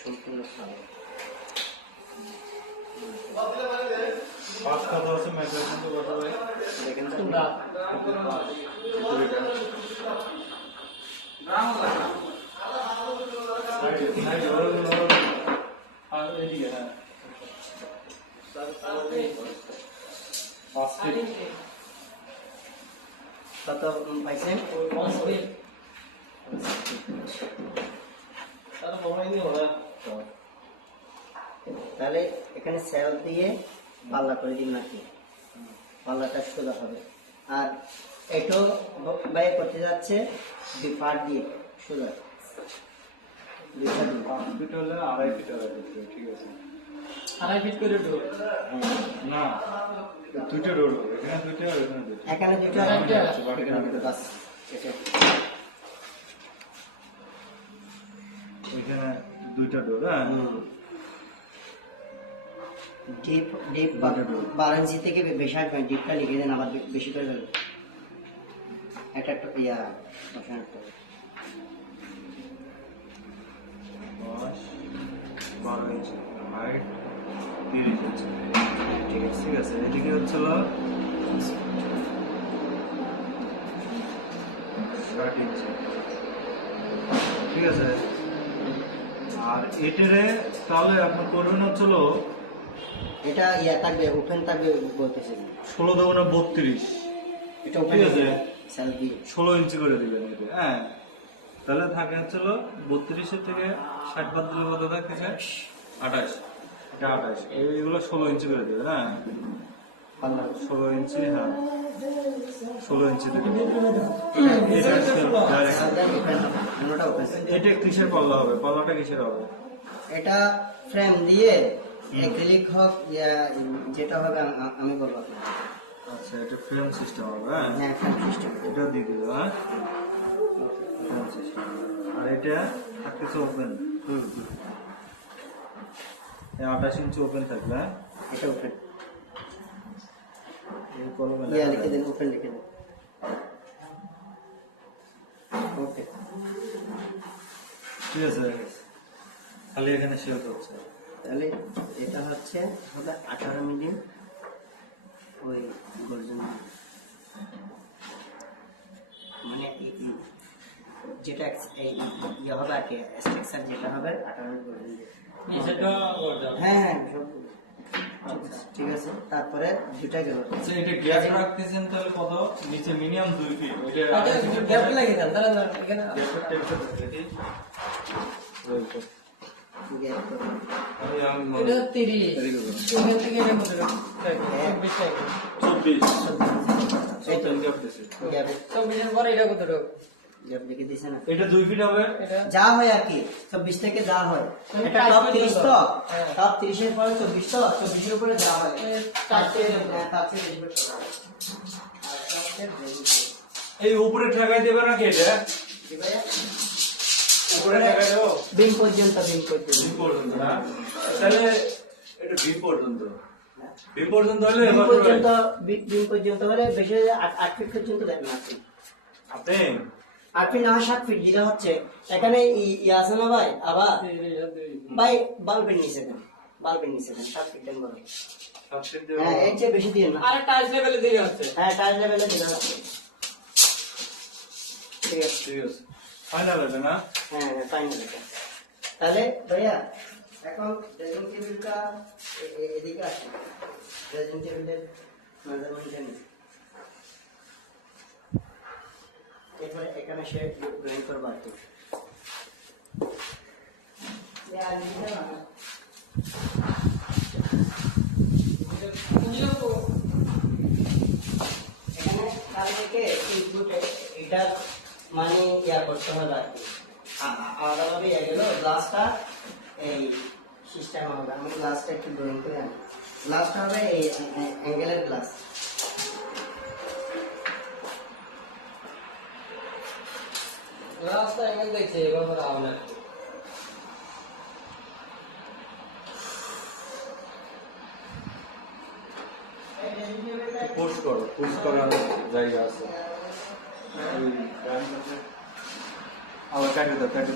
সম্পূর্ণ ভালো পাঁচ কত আছে মাইক্রোফোন তো কথা ভাই দেখেন তো কোনটা? আর এদিকে হ্যাঁ পাঁচ ফিট কত উম, পাইছেন তাহলে এখানে সেল দিয়ে পাল্লা করে দিন নাকি? পাল্লাটা সোজা হবে। আর এটাও বাইরে করতে যাচ্ছে দুই পাট দিয়ে সোজা। ফিট হলে আড়াই ফিট আড়াই ফিট ঠিক আছে। আড়াই ফিট করে ডোর না দুটো রোড এখানে দুটো এখানে দুটো। এখানে দুটো এখানে দুটো বাস এখানে দুইটা ডোর হ্যাঁ। ডিপ ডিপ বা- বারো ইঞ্চি থেকে বেশি আসবে ডিপটা লিখে দেন আবার বেশি করে ফেলবে একটা একটা ইয়া বসানো বারো ইঞ্চি হাইট তিরিশ ইঞ্চি। ঠিক আছে ঠিক আছে। এদিকে হচ্ছিল? ষাট ইঞ্চি। ঠিক আছে। আর এটারে তাহলে আপনার করবেন হচ্ছিল? এটা ইয়া থাকবে ওপেন থাকবে বলতেছে। ষোলো দেবো বত্রিশ। এটা ওপেন আছে। ষোলো ইঞ্চি করে দিবেন এটা হ্যাঁ। তাহলে থাকে হচ্ছিল বত্রিশের থেকে ষাট বাদ দিলে কত থাকতেছে আঠাশ। এটা আঠাশ এইগুলো ষোলো ইঞ্চি করে দেবেন হ্যাঁ। পাল্লা ষোলো ইঞ্চি হ্যাঁ। ষোলো ইঞ্চি এটা কিসের পাল্লা হবে? পাল্লাটা কিসের হবে? এটা ফ্রেম দিয়ে অ্যাক্রিলিক হোক ইয়া যেটা হবে আম- বলব আচ্ছা এটা ফ্রেম সিস্টেম হবে হ্যাঁ? ফ্রেম সিস্টেম এটা দিয়ে দিল হ্যাঁ? ফ্রেম সিস্টেম আর এটা থাকতেছে ওপেন হুম। আঠাশ ইঞ্চি ওপেন থাকবে হ্যাঁ? এটা ওপেন ইয়া ঠিক আছে এখানে শেষ হচ্ছে তাহলে এটা হচ্ছে হবে আঠারো মিলি ওই গর্জন মানে যেটা ইয়ে হবে আর কি স্ট্রাকচার যেটা হবে আঠারো মিলি গর্জন দিয়ে। নিচেটা করতে হবে। হ্যাঁ হ্যাঁ সব তারপরে দুটা গেল। আচ্ছা এটা গ্যাস রাখতেছেন তাহলে কত? নিচে মিনিমাম দুই ফিট এটা গ্যাপ লাগিয়ে দেন, তাহলে না, এখানে গ্যাসের টেম্পটা দেখি? চব্বিশ। চব্বিশ। গ্যাপ চব্বিশের পরে এটা কত এটা দুই ফিট হবে? যা হয় আর কি চব্বিশ থেকে যা হয়। এটা টপ তিরিশ তো। টপ তিরিশের পরে চব্বিশ তো? চব্বিশের উপরে যা। এই উপরে ঠেকাই দেবে নাকি এটা? উপরে ঠেকাই দেবো? বিম পর্যন্ত বিম পর্যন্ত। বিম পর্যন্ত না? তাহলে এটা বিম পর্যন্ত। বিম পর্যন্ত হলে বিম পর্যন্ত বিম পর্যন্ত হলে বেশি আট আট ফিট পর্যন্ত দেন আপনি? ফিট না হয় ফিট যেটা হচ্ছে এখানে আছে না ভাই? আবার আর। ভাই বাল্বের নিচে দেন বাল্বের নিচে দেন সাত ফিট দেন দেবো হ্যাঁ এর চেয়ে বেশি দিয়ে না। আর টাইলস লেভেলে দিলে হচ্ছে। হ্যাঁ টাইল লেভেলে দিলে হচ্ছে। ঠিক আছে। ঠিক আছে। ফাইনাল হবে না? হ্যাঁ হ্যাঁ ফাইনাল তাহলে ভাইয়া এখন ড্রেসিং টেবিলটা এদিকে ড্রেসিং টেবিলের নিই এরপরে এখানে সে ড্রয়িং করব আর কি। এখানে কাল মানে ইয়া করতে হবে আর কি। আলাদাভাবে গেল গ্লাসটা এই সিস্টেম হবে। আমি গ্লাসটা একটু ড্রয়িং করে আনি। গ্লাসটা হবে এই অ্যাঙ্গেলের গ্লাস রাস্তা এমন দেখছে এবার হবে না পোস্ট করো পোস্ট করার জায়গা আছে আবার কাটি দাও কাটি